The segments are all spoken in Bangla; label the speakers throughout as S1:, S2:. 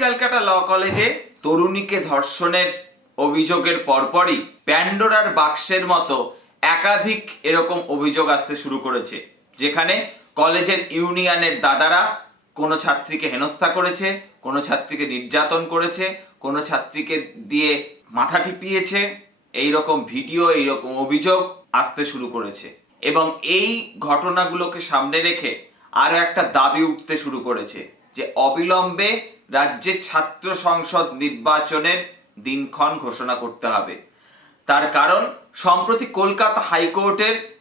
S1: ক্যালকাটা ল কলেজে তরুণীকে ধর্ষণের অভিযোগের পরপরই প্যান্ডোরার বাক্সের মতো একাধিক এরকম অভিযোগ আসতে শুরু করেছে, যেখানে কলেজের ইউনিয়নের দাদারা কোনো ছাত্রীকে হেনস্থা করেছে, কোনো ছাত্রীকে নির্যাতন করেছে, কোনো ছাত্রীকে দিয়ে মাথা টিপিয়েছে এই রকম ভিডিও এই রকম অভিযোগ আসতে শুরু করেছে। এবং এই ঘটনাগুলোকে সামনে রেখে আরও একটা দাবি উঠতে শুরু করেছে যে অবিলম্বে রাজ্যের ছাত্র সংসদ নির্বাচনের দিনক্ষণ ঘোষণা করতে হবে। তার কারণ, সম্প্রতি কলকাতা হাইকোর্টের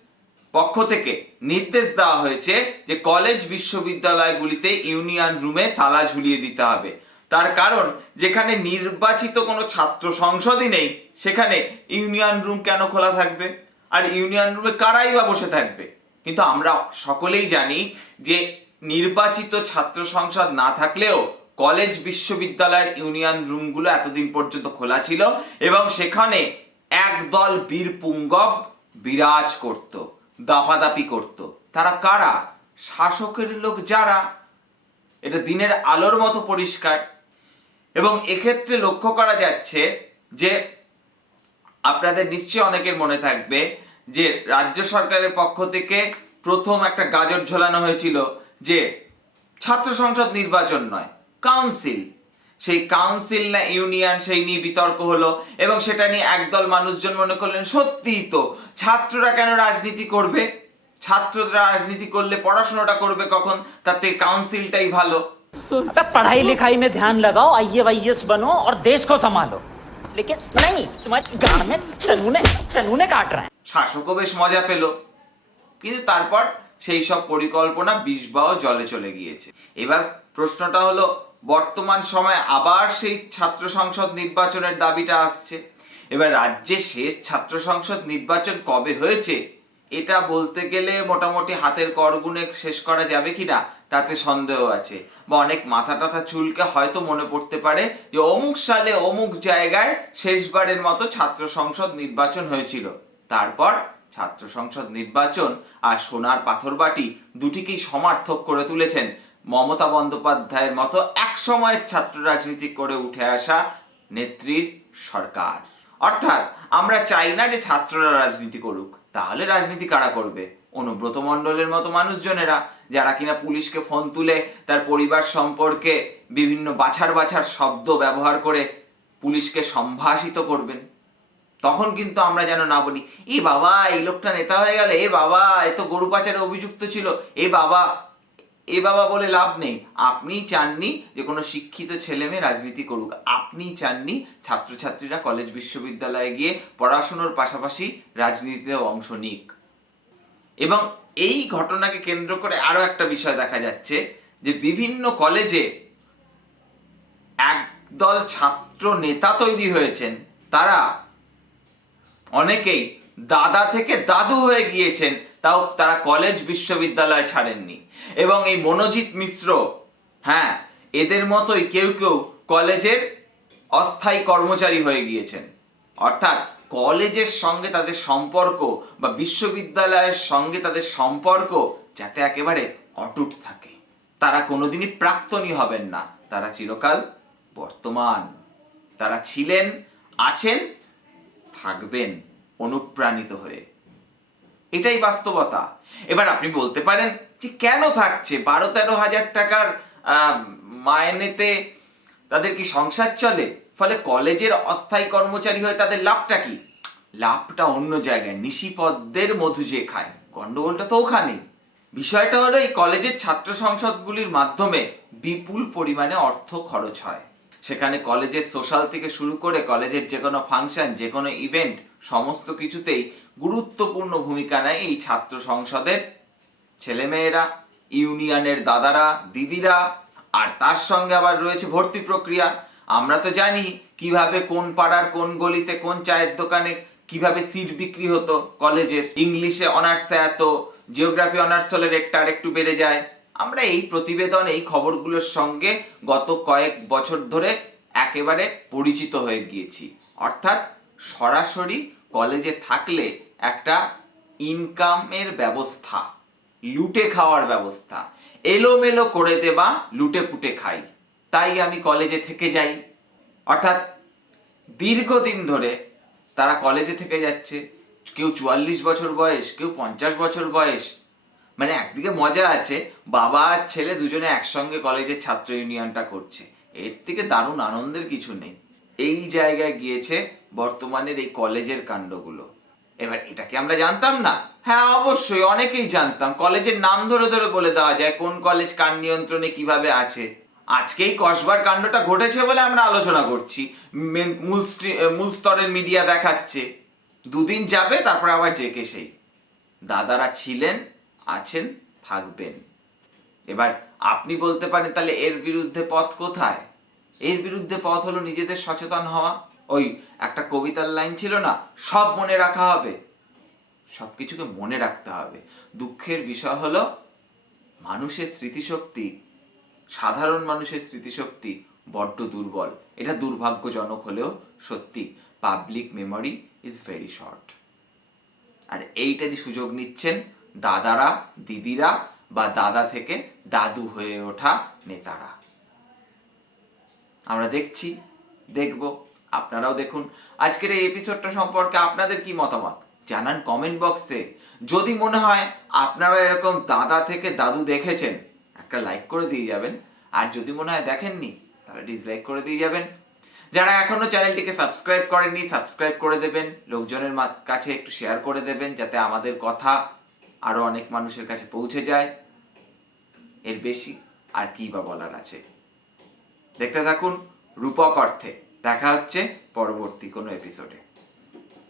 S1: পক্ষ থেকে নির্দেশ দেওয়া হয়েছে যে কলেজ বিশ্ববিদ্যালয়গুলিতে ইউনিয়ন রুমে তালা ঝুলিয়ে দিতে হবে। তার কারণ, যেখানে নির্বাচিত কোনো ছাত্র সংসদই নেই, সেখানে ইউনিয়ন রুম কেন খোলা থাকবে? আর ইউনিয়ন রুমে কারাই বা বসে থাকবে? কিন্তু আমরা সকলেই জানি যে নির্বাচিত ছাত্র সংসদ না থাকলেও কলেজ বিশ্ববিদ্যালয়ের ইউনিয়ন রুমগুলো এতদিন পর্যন্ত খোলা ছিল এবং সেখানে একদল বীর পুঙ্গব বিরাজ করত, দাপাদাপি করত। তারা কারা? শাসকের লোক যারা? এটা দিনের আলোর মতো পরিষ্কার। এবং এক্ষেত্রে লক্ষ্য করা যাচ্ছে যে, আপনাদের নিশ্চয়ই অনেকের মনে থাকবে যে, রাজ্য সরকারের পক্ষ থেকে প্রথম একটা গাজর ঝোলানো হয়েছিল যে, ছাত্র সংসদ নির্বাচন নয়। কাউন্সিল সেই কাউন্সিল না ইউনিয়ন সেই নিয়ে বিতর্ক হলো এবং সেটা নিয়ে একদল মানুষজন মনে করলেন সত্যিই তো ছাত্ররা কেন রাজনীতি করবে ছাত্ররা রাজনীতি করলে পড়াশোনাটা করবে কখন তার থেকে কাউন্সিলটাই ভালো
S2: अबे पढ़ाई लिखाई में ध्यान लगाओ आइए वाईएस बनो और देश को संभालो लेकिन नहीं तुम्हारे गाड़ में चनूने चनूने काट रहे हैं
S1: শাসকও বেশ মজা পেল কিন্তু তারপর সেই সব পরিকল্পনা বিষবাহ জলে চলে গিয়েছে এবার প্রশ্নটা হলো বর্তমান সময়ে আবার সেই ছাত্র সংসদ নির্বাচনের দাবিটা আসছে। এবার রাজ্যে শেষ ছাত্র সংসদ নির্বাচন কবে হয়েছে, এটা বলতে গেলে মোটামুটি হাতের করগুনে শেষ করা যাবে কি না তাতে সন্দেহ আছে। বা অনেক মাথা টাথা চুলকে হয়তো মনে পড়তে পারে যে অমুক সালে অমুক জায়গায় শেষবারের মতো ছাত্র সংসদ নির্বাচন হয়েছিল। তারপর ছাত্র সংসদ নির্বাচন আর সোনার পাথর বাটি দুটিকেই সমার্থক করে তুলেছেন মমতা বন্দ্যোপাধ্যায়ের মতো এক সময়ের ছাত্র রাজনীতি করে উঠে আসা নেত্রীর সরকার। অর্থাৎ আমরা চাই না যে ছাত্ররা রাজনীতি করুক। তাহলে রাজনীতি কারা করবে? অনুব্রত মণ্ডলের মতো মানুষজনেরা, যারা কিনা পুলিশকে ফোন তুলে তার পরিবার সম্পর্কে বিভিন্ন বাছার বাছার শব্দ ব্যবহার করে পুলিশকে সম্ভাষিত করবেন। তখন কিন্তু আমরা যেন না বলি, এ বাবা, এই লোকটা নেতা হয়ে গেল, এ বাবা, এ তো গরু পাচারে অভিযুক্ত ছিল, এ বাবা এ বাবা বলে লাভ নেই। আপনি চাননি যে কোনো শিক্ষিত ছেলে মেয়ে রাজনীতি করুক। আপনি চাননি ছাত্রছাত্রীরা কলেজ বিশ্ববিদ্যালয়ে গিয়ে পড়াশুনোর পাশাপাশি রাজনীতিতেও অংশ নিক। এবং এই ঘটনাকে কেন্দ্র করে আরও একটা বিষয় দেখা যাচ্ছে যে বিভিন্ন কলেজে একদল ছাত্র নেতা তৈরি হয়েছেন। তারা অনেকেই দাদা থেকে দাদু হয়ে গিয়েছেন। তাও তারা কলেজ বিশ্ববিদ্যালয় ছাড়েননি। এবং এই মনোজিৎ মিশ্র হ্যাঁ এদের মতোই কেউ কেউ কলেজের অস্থায়ী কর্মচারী হয়ে গিয়েছেন। অর্থাৎ কলেজের সঙ্গে তাদের সম্পর্ক বা বিশ্ববিদ্যালয়ের সঙ্গে তাদের সম্পর্ক যাতে একেবারে অটুট থাকে। তারা কোনোদিনই প্রাক্তনী হবেন না। তারা চিরকাল বর্তমান। তারা ছিলেন, আছেন, থাকবেন, অনুপ্রাণিত হয়ে। এটাই বাস্তবতা। এবার আপনি বলতে পারেন যে কেন থাকছে? বারো তেরো হাজার টাকার আহ, মাইনেতে তাদের কি সংসার চলে? ফলে কলেজের অস্থায়ী কর্মচারী হয়ে তাদের লাভটা কি? লাভটা অন্য জায়গায়। নিশিপদ্মের মধু যে খায়। গন্ডগোলটা তো ওখানেই। বিষয়টা হলো এই কলেজের ছাত্র সংসদগুলির মাধ্যমে বিপুল পরিমাণে অর্থ খরচ হয়। সেখানে কলেজের সোশ্যাল থেকে শুরু করে কলেজের যে কোনো ফাংশন যে কোনো ইভেন্ট সমস্ত কিছুতেই গুরুত্বপূর্ণ ভূমিকা নেয় এই ছাত্র সংসদের ছেলেমেয়েরা, ইউনিয়নের দাদারা, দিদিরা, আর তার সঙ্গে আবার রয়েছে ভর্তি প্রক্রিয়া। আমরা তো জানি কীভাবে কোন পাড়ার কোন গলিতে কোন চায়ের দোকানে কীভাবে সিট বিক্রি হতো কলেজের। ইংলিশে অনার্সে এত, জিওগ্রাফি অনার্স হলে রেটটা আর একটু বেড়ে যায়। আমরা এই প্রতিবেদন, এই খবরগুলোর সঙ্গে গত কয়েক বছর ধরে একেবারে পরিচিত হয়ে গিয়েছি। অর্থাৎ সরাসরি কলেজে থাকলে একটা ইনকামের ব্যবস্থা, লুটে খাওয়ার ব্যবস্থা। এলোমেলো করে দেবা, লুটে পুটে খাই। তাই আমি কলেজে থেকে যাই। অর্থাৎ দীর্ঘদিন ধরে তারা কলেজে থেকে যাচ্ছে। কেউ চুয়াল্লিশ বছর বয়স, কেউ পঞ্চাশ বছর বয়স। মানে একদিকে মজা আছে, বাবা আর ছেলে দুজনে একসঙ্গে কলেজের ছাত্র ইউনিয়নটা করছে। এর থেকে দারুণ আনন্দের কিছু নেই। এই জায়গায় গিয়েছে বর্তমানের এই কলেজের কাণ্ডগুলো। এবার এটা কি আমরা জানতাম না? হ্যাঁ অবশ্যই, অনেকেই জানতাম। কলেজের নাম ধরে ধরে বলে দেওয়া যায়, কোন কলেজ কার নিয়ন্ত্রণে কীভাবে আছে। আজকেই কসবার কাণ্ডটা ঘটেছে বলে আমরা আলোচনা করছি। মূল মূল স্তরের মিডিয়া দেখাচ্ছে। দুদিন যাবে, তারপর আবার জেকে সেই। দাদারা ছিলেন, আছেন, থাকবেন। এবার আপনি বলতে পারেন তাহলে এর বিরুদ্ধে পথ কোথায়? এর বিরুদ্ধে পথ হলো নিজেদের সচেতন হওয়া। ওই একটা কবিতার লাইন ছিল না, সব মনে রাখা হবে। সব কিছুকে মনে রাখতে হবে। দুঃখের বিষয় হলো মানুষের স্মৃতিশক্তি, সাধারণ মানুষের স্মৃতিশক্তি বড্ড দুর্বল। এটা দুর্ভাগ্যজনক হলেও সত্যি public memory is very short আর এইটারই সুযোগ নিচ্ছেন দাদারা, দিদিরা বা দাদা থেকে দাদু হয়ে ওঠা নেতারা। আমরা দেখছি, দেখব, আপনারাও দেখুন। আজকের এই এপিসোডটা সম্পর্কে আপনাদের কি মতামত? জানান কমেন্ট বক্সে যদি মনে হয় আপনারা এরকম দাদা থেকে দাদু দেখেছেন, একটা লাইক করে দিয়ে যাবেন। আর যদি মনে হয় দেখেননি, তাহলে ডিসলাইক করে দিয়ে যাবেন। যারা এখনও চ্যানেলটিকে সাবস্ক্রাইব করেননি সাবস্ক্রাইব করে দেবেন। লোকজনের কাছে একটু শেয়ার করে দেবেন, যাতে আমাদের কথা আরও অনেক মানুষের কাছে পৌঁছে যায়। এর বেশি আর কি বা বলার আছে? দেখতে থাকুন রূপক অর্থে। দেখা হচ্ছে পরবর্তী কোনো এপিসোডে